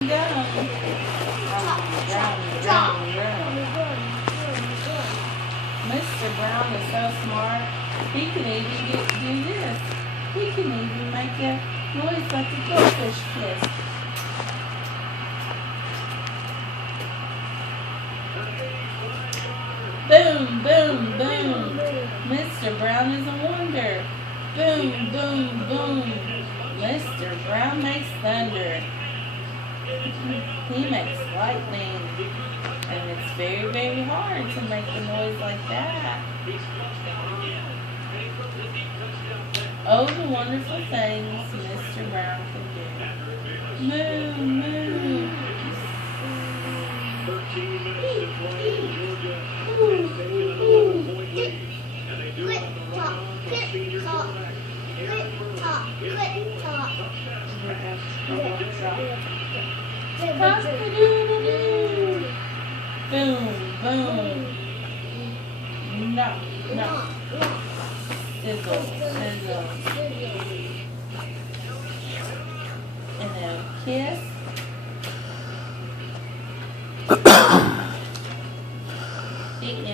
Mr. Brown is so smart, he can even do this. He can even make a noise like a goldfish kiss. Boom, boom, boom. Mr. Brown is a wonder. Boom, boom, boom. Mr. Brown makes thunder. He makes lightning. And it's very, very hard to make a noise like that. Oh, the wonderful things Mr. Brown can do. Moo, moo. 13 minutes to play in Georgia. Quick talk, quick talk, quick talk, quick talk. Cock-a-doodle-doo. Boom, boom. Knock, knock. Sizzle, sizzle. And then kiss. And